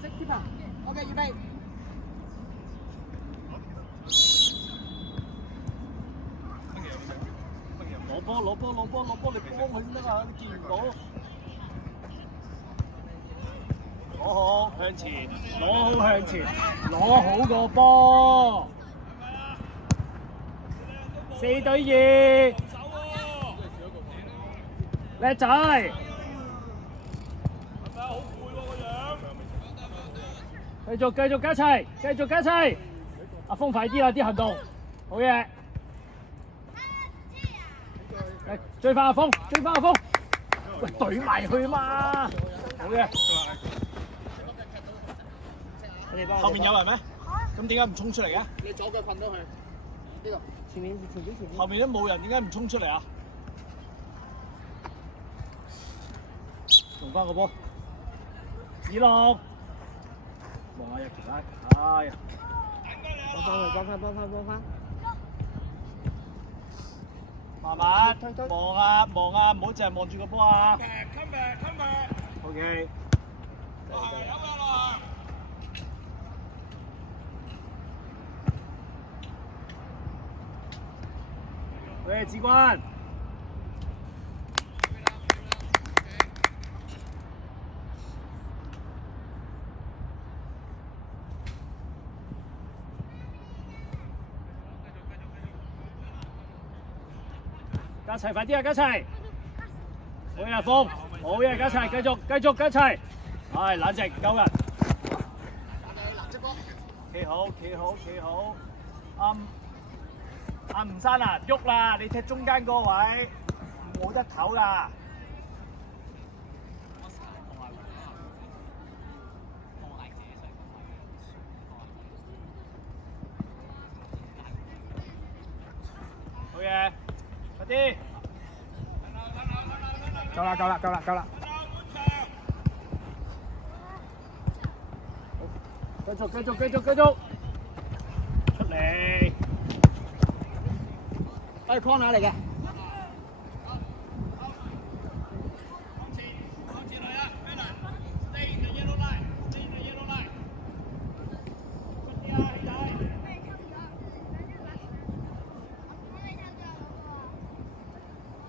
色 keeper。OK，預備。攞波，你幫佢先得嘛？你見唔到？攞好向前，攞好個波。4對2，叻仔！繼續加齊！阿峰快啲啦，啲行動，好嘢！追翻阿峰！喂，懟埋佢嘛！好嘢！後面有人咩？咁點解唔衝出嚟嘅？你左腳困到佢。呢度。前面。後面都冇人，點解唔衝出嚟啊？用翻個波，子龍，望下入條拉，哎呀！幫翻。慢慢望啊，唔好淨係望住個波啊！OK。喂，志關。加齊快啲啊！加齊，好嘢峰，好嘢加齊，繼續加齊，係冷靜救人。企好，阿吳生啊，喐啦！你踢中間嗰位，冇得唞啦。好嘢！快啲！夠啦！繼續！出嚟！係 corner 嚟嘅。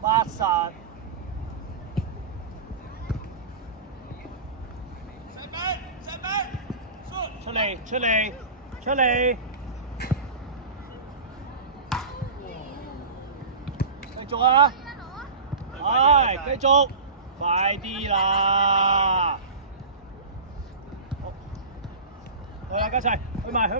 抹實。出嚟！繼續啊！係，繼續，快啲啦！好啦，加齊，去埋！企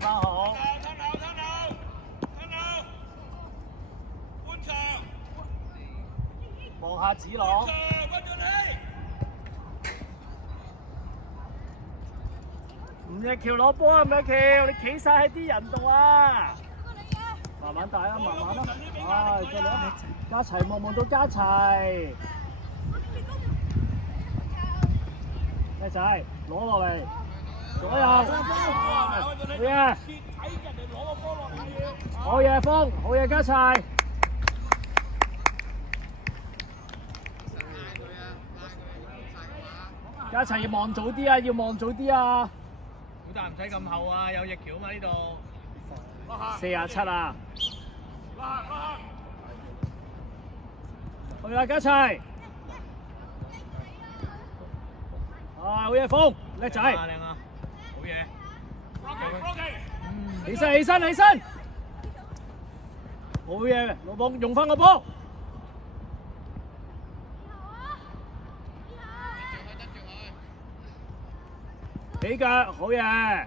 翻好。望下子朗。吳日橋攞波啊！吳日橋，你企晒喺啲人度啊！慢慢帶啊，慢慢啦。唉，再嚟，加齊望到加齊。叻仔，攞落嚟，左右。好嘢！好嘢，峰！好嘢，加齊。加齊要望早啲啊！好大唔使咁厚啊，有翼橋啊嘛呢度。47啊！去啦，加齊！好嘢，峰，叻仔！靚啊，好嘢！起身！好嘢，老闆用翻個波。起腳，好嘢！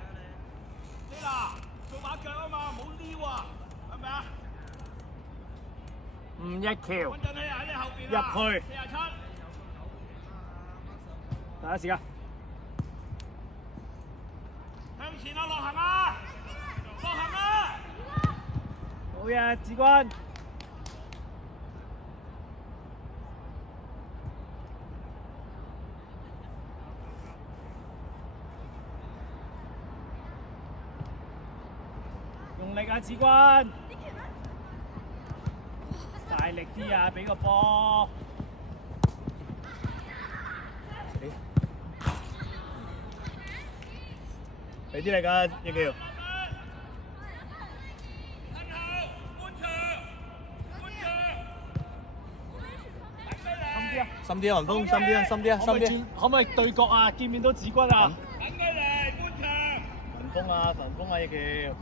做馬腳啊嘛，冇撩啊，係咪啊？吳日橋穩陣氣啊，喺你後邊入去。47。大家時間。向前啊，落行啊！好嘢，志軍。用力啊，志軍！大大力啲啊！俾個波。俾啲力㗎，葉橋。深啲啊，雲峰，深啲啊，深啲啊，深啲。可唔可以對角啊？見面到子君啊！雲峰啊，雲峰啊，葉橋。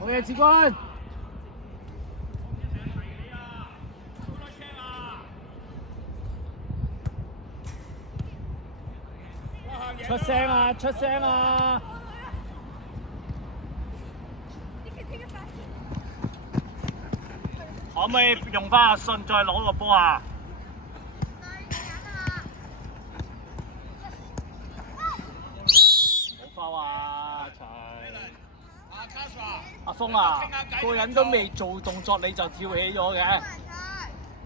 好嘢，子君。出聲啊！出聲啊！可唔可以用翻阿信再攞個波啊？好foul啊！一齊。阿峰啊，個人都未做動作你就跳起咗嘅。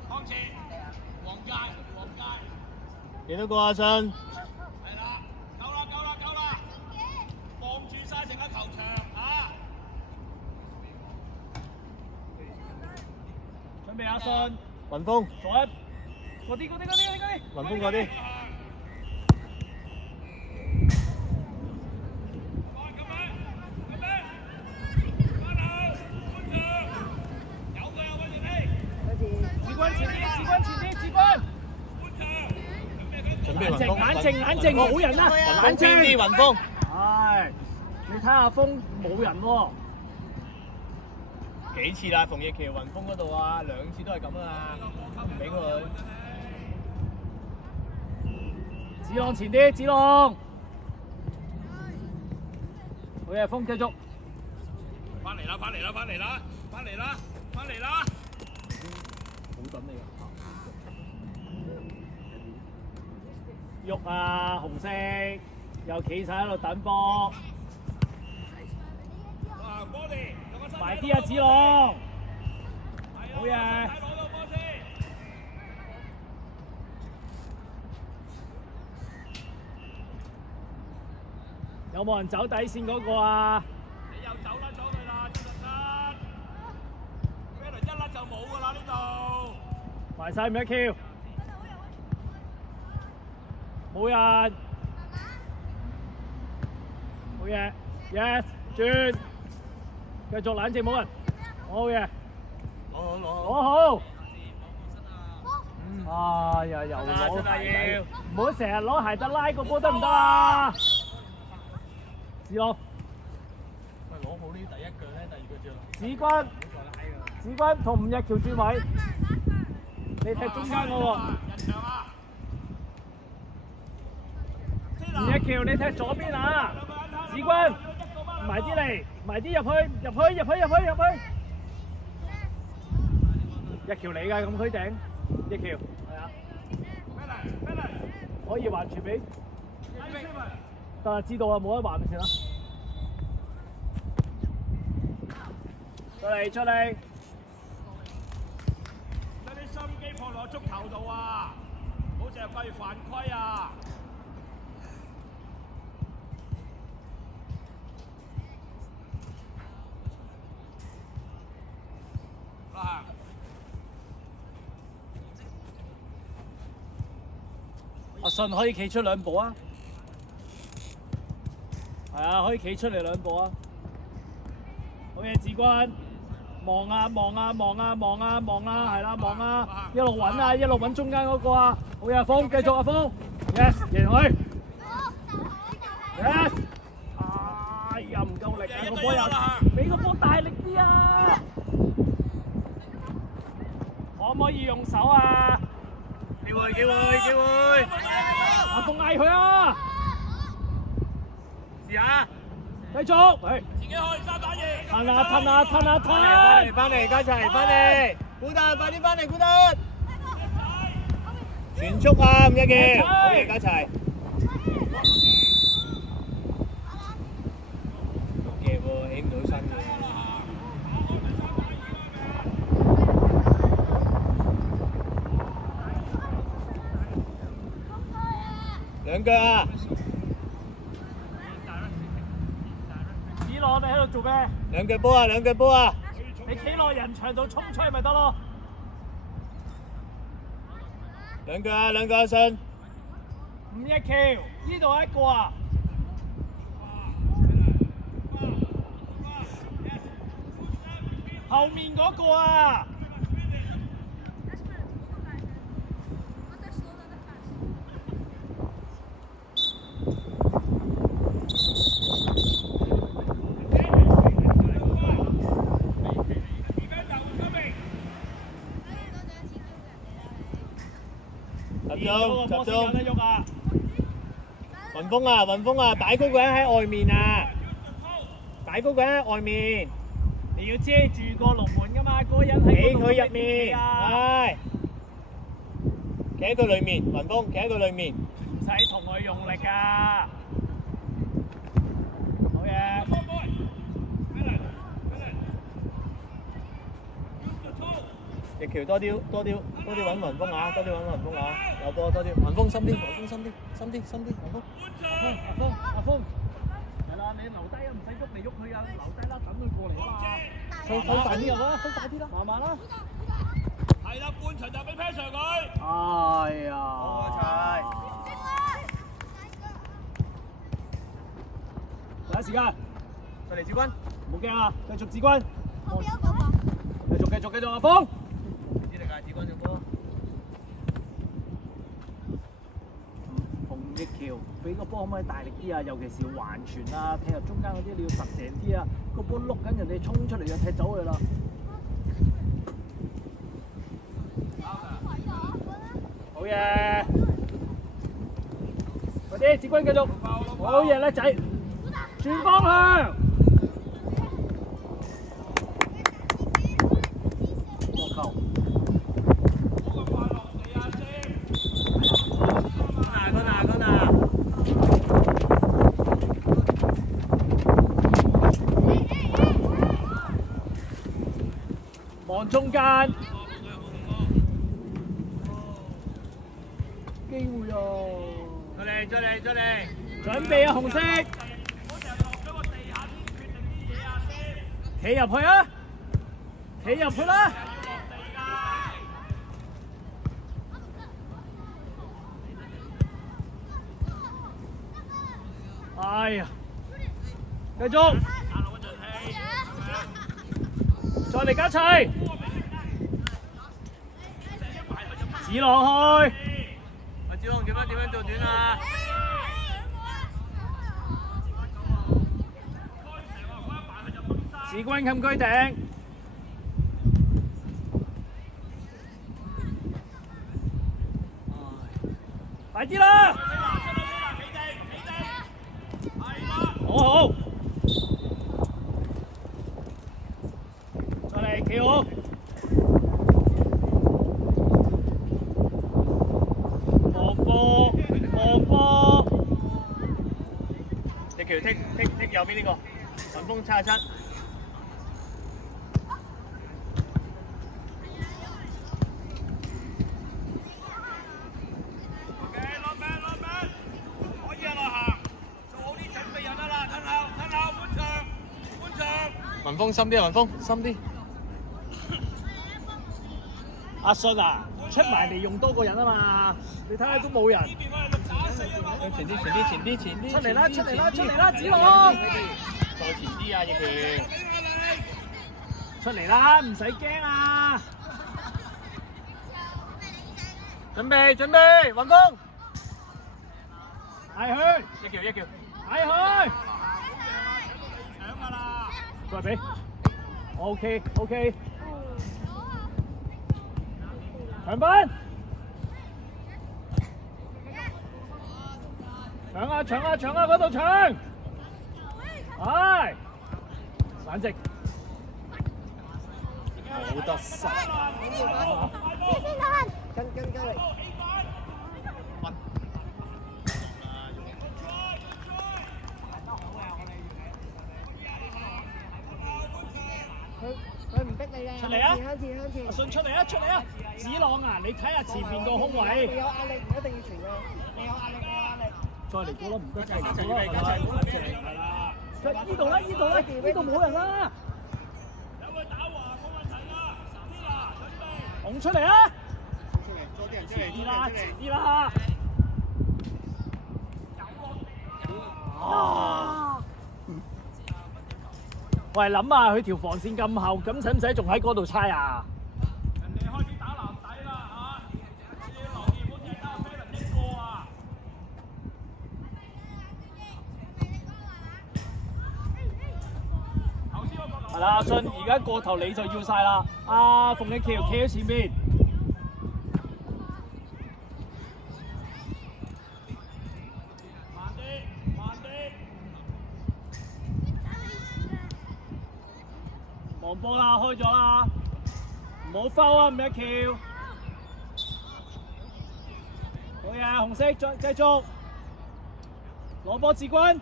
康前，黃界，幾多個啊，信？係啦，夠啦，望住晒成個球場嚇。準備阿信，雲峰，左一，嗰啲，雲峰嗰啲。冷靜，冇人啦，冷靜啲雲峰。係，你睇下風冇人喎。幾次啦，馮奕橋雲峰嗰度啊，2次都係咁啊，唔俾佢。子朗前啲，子朗。好嘢，風繼續。翻嚟啦！好等你啊！喐啊，紅色又企晒喺度等波。埋啲啊，子朗！好嘢！有冇人走底線嗰個啊？你又走甩咗佢啦，張振德！咩嚟一甩就冇㗎啦呢度。埋晒唔一 Q， 冇人，好嘢 ，yes， 轉，繼續冷靜冇人，好嘢，攞好。哎呀，又攞鞋底，唔好成日攞鞋底拉個波得唔得啊？子朗，喂，攞好呢第一腳咧，第二腳子君，子君同吳日橋轉位，你踢中間嗰個。吳日橋，你踢左邊啊！子君，埋啲嚟，埋啲入去。日橋你㗎，咁區頂，日橋係啊，可以還傳俾。得啦，知道啦，冇得還咪算啦。出嚟！將啲心機放落足球度啊！唔好成日掛住犯規啊！阿信可以企出2步啊！係啊，可以企出嚟2步啊！好嘢，子君，望啊，係啦，望啊，一路揾中間嗰個啊！好嘢，阿峰，繼續阿峰 ，yes， 贏佢 ，yes， 哎呀，唔夠力啊，個波又，俾個波大力啲啊！可唔可以用手啊？機會！阿峰嗌佢啊！試下，繼續，係。自己開3打2。褪！翻嚟，家齊，翻嚟，古達，快啲翻嚟，古達！全速啊，唔一嘅，好嘢，家齊。嘅喎，起唔到身嘅。2腳啊！子朗，你去喺度做咩？兩腳波啊，兩腳波啊！你企落人牆度衝出去咪得咯。兩腳啊，兩腳阿信。5-1橋，呢度一個啊！後面嗰個啊！集中，集中。有得喐啊！雲峰啊，雲峰啊，擺高個人喺外面啊！擺高個人喺外面。你要遮住個龍門噶嘛，嗰個人喺企佢入面，係。企喺佢裏面，雲峰企喺佢裏面。唔使同佢用力㗎。好嘢。翼橋多啲揾雲峰啊！多啲揾雲峰啊！有波多啲，雲峰深啲，雲峰深啲，深啲，深啲，雲峰。阿峰，係啦，你留低啊，唔使喐嚟喐去啊，留低啦，等佢過嚟啊嘛。推快啲啊！推快啲啦，慢慢啦。係啦，半場就俾 pressure 佢。哎呀！第一時間，上嚟子君，冇驚啊！繼續子君。繼續阿峰。指力啊，子君隻波。馮奕橋俾個波可唔可以大力啲啊？尤其是橫傳啊，踢入中間嗰啲你要實淨啲啊！個波碌緊人哋衝出嚟就踢走佢啦。好嘢！快啲，子君繼續。好嘢，叻仔！轉方向。波球。望中間，機會啊！出嚟！準備啊，紅色！企入去啊！企入去啦！哎呀！繼續！再嚟加齊！子朗去！阿子朗點樣做短啊？子君冚居頂！快啲啦！好。再嚟企好。望波。翼橋剔右邊呢個，雲峰77。雲峰深啲啊！雲峰深啲。阿信啊，出埋嚟用多個人啊嘛！你睇下都冇人。前啲！出嚟啦！子朗！再前啲啊！翼橋。出嚟啦！唔使驚啊！準備，雲峰。嗌佢！一橋。嗌佢！再俾。OK。長奔！搶啊！嗰度搶！係，反擊，冇得殺。跟嚟。佢唔逼你嘅。出嚟啊！向前。阿信出嚟啊！子朗啊，你睇下前面個空位。你有壓力，一定要傳嘅。你有壓力。再嚟過啦，唔該，再嚟過啦，係啦。呢度啦，呢度啦，呢度冇人啦，有佢打橫冇問題㗎。呢啊，準備。拱出嚟啊！出嚟，多啲人出嚟，啲啦，多啲人遲啲啦。啊！喂，諗下佢條防線咁後，咁使唔使仲喺嗰度猜啊？人哋開始打籃底啦嚇，你要留意，好似係得飛輪一個啊。頭先嗰個係啦，阿信，而家過頭你就要晒啦。阿馮奕橋企喺前面。慢啲，慢啲。望波啦，開咗啦，唔好 foul 啊，吳一橋。好嘢，紅色繼續，攞波志軍。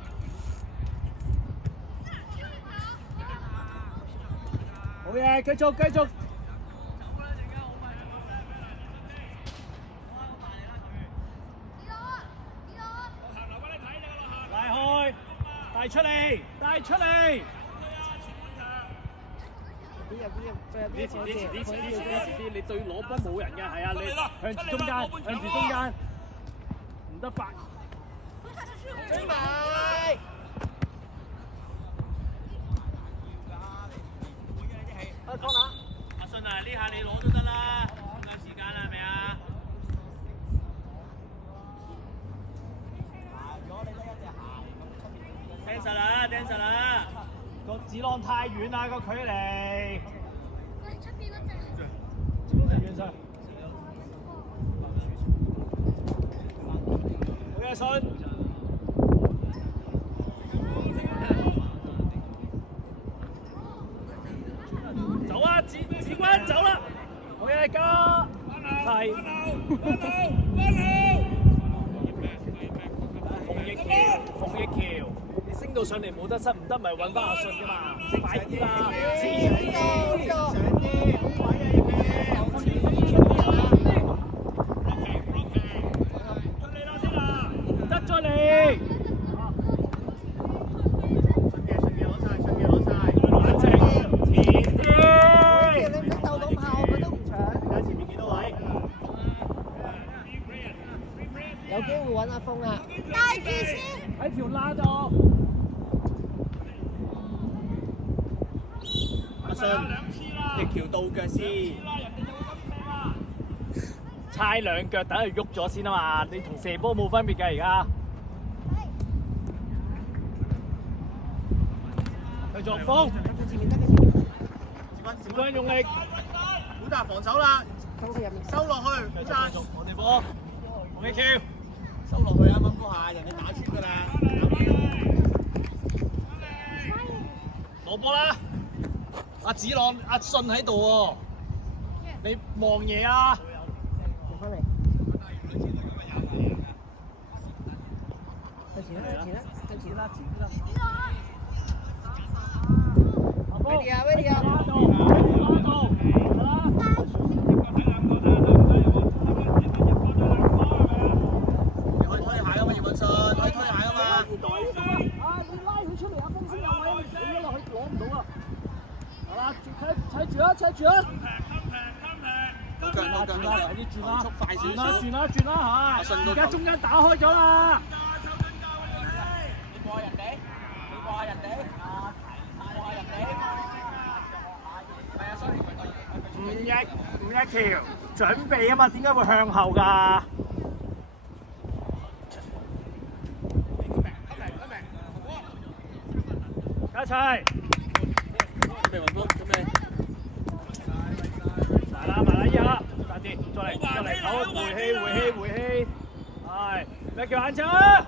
好嘢，繼續繼續。帶開，帶出嚟，帶出嚟。啲入啲入，再入啲啲，你對攞波冇人嘅，係啊，你向住中間，向住中間，唔得快。追埋。阿康拿，阿信啊，呢下你攞都得啦，夠時間啦，係咪啊？聽實啦，聽實啦。個子浪太遠啦，個距離。出邊嗰隻。遠上。好嘢，信。走啊，子軍走啦！好嘢，加齊。馮奕橋，你升到上嚟冇得失，唔得咪揾翻阿信㗎嘛！快啲啦，得咗你。有機會揾阿峰啊！帶住先。喺條罅度。阿信，逆橋倒腳先。猜兩腳等佢喐咗先啊嘛！你同射波冇分別㗎而家。繼續風。得佢前面，得佢前面。小軍用力。好大防守啦，封喺入面。收落去，好大。我哋波。馮奕橋。收落去啱啱嗰下，人哋打穿㗎啦。攞波啦！阿子朗、阿信喺度喎，你望嘢啊！入翻嚟。向前啦，向前啦，向前啦，前啦。Ready 啊，ready 啊！可以推下㗎嘛，葉允信，可以推下㗎嘛。啊！你拉佢出嚟，阿峰先有位，你一落去攞唔到啊！好啦，踩住啦，踩住啦！倒腳，倒腳，快啲轉啦！速快少少。轉啦，轉啦嚇！而家中間打開咗啦！你過下人哋，你過下人哋，過下人哋。係啊，sorry，吳一橋準備啊嘛，點解會向後㗎？一齊！準備雲峰，準備。埋啦，依下，暫時，再嚟，唞，回氣，係，咩叫眼睛啊？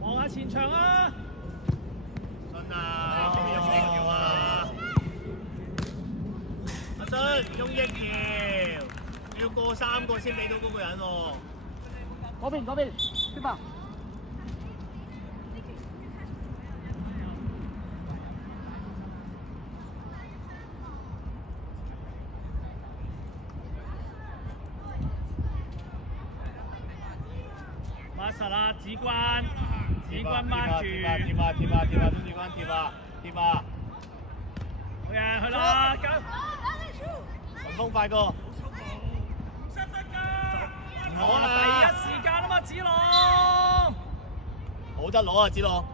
望下前場啊！信啊，邊有益橋啊？阿信，用益橋，要過3個先俾到嗰個人喎。嗰邊，邊吧？把實啦，子君掹住。貼啊，中子君貼啊！好嘅，去啦，跟。順豐快過。好啊！第一時間啊嘛，子龍。冇得攞啊，子龍。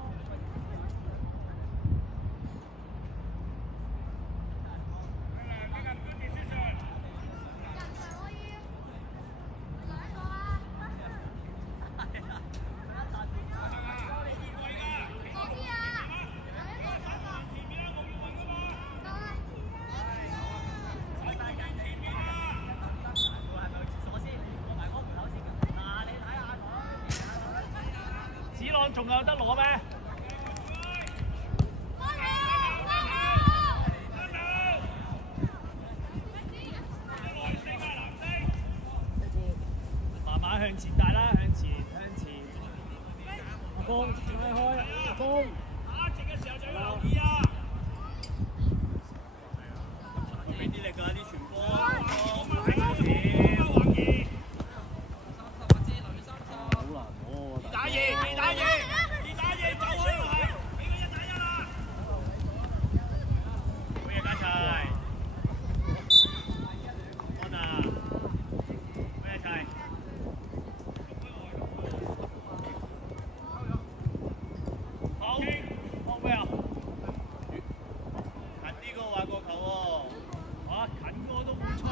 子朗仲有得攞咩？慢慢向前帶啦，向前。阿峰，拉開，阿峰。打直嘅時候就要留意啊！俾啲力㗎啲傳波。打嘢，走開落去，俾佢1打1啦！好嘢，家齊。安啊！好嘢，齊。好，放咩啊？近啲個話過球喎。啊，近個都冇吹。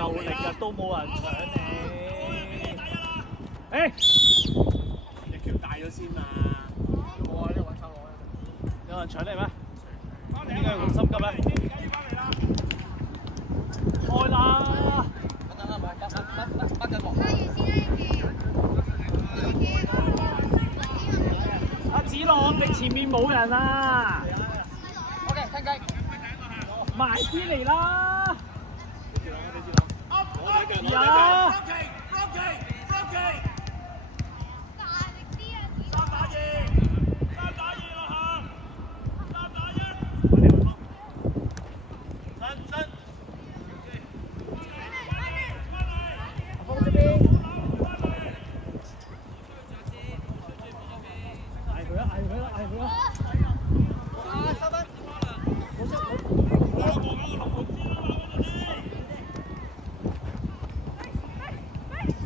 夠力嘅都冇人搶你。隻橋大咗先嘛。我呢揾手攞啊！有人搶你咩？點解咁心急咧？開啦！等啦，乜緊落。阿子朗，你前面冇人啊 OK， 聽雞。埋啲嚟啦！有啊 ！Rocky， 大力啲啊！ 3打2落下，3打1。伸。阿峰這邊。嗌佢啦！收分。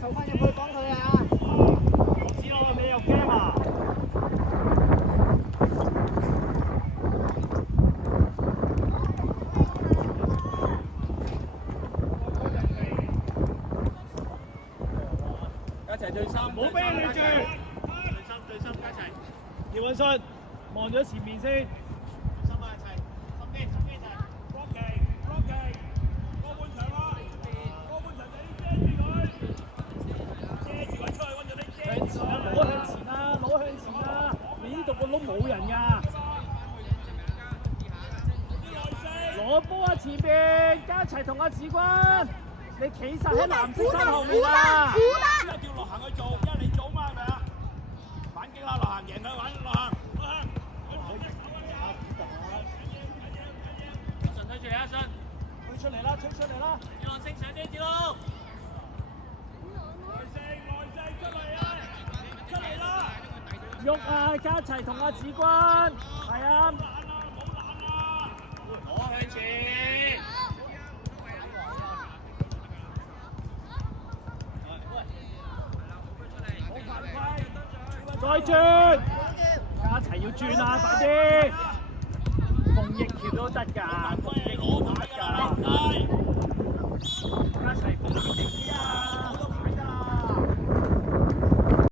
收翻入去幫佢啊！子朗你又驚啊？家齊最深，唔好俾你住。最深，家齊。葉允信望咗前面先。深啊，齊，心機齊。Rocky， 過半場啦，過半場就要遮住佢出去揾咗啲遮住佢。攞向前啦！你呢度個窿冇人㗎。攞波啊！前邊加齊同阿子君，你企實喺藍色衫後面啊！一叫落行去做，因為你做嘛係咪啊？反擊啦，落行贏佢玩，落行。推出嚟啊，信。推出嚟啦！子朗升上啲，子朗。出嚟啦！喐啊！加齊同阿子君，係啊！攞向前。再轉。家一齊要轉啊！快啲，馮奕橋都得㗎，馮奕橋都得㗎，一齊馮奕橋。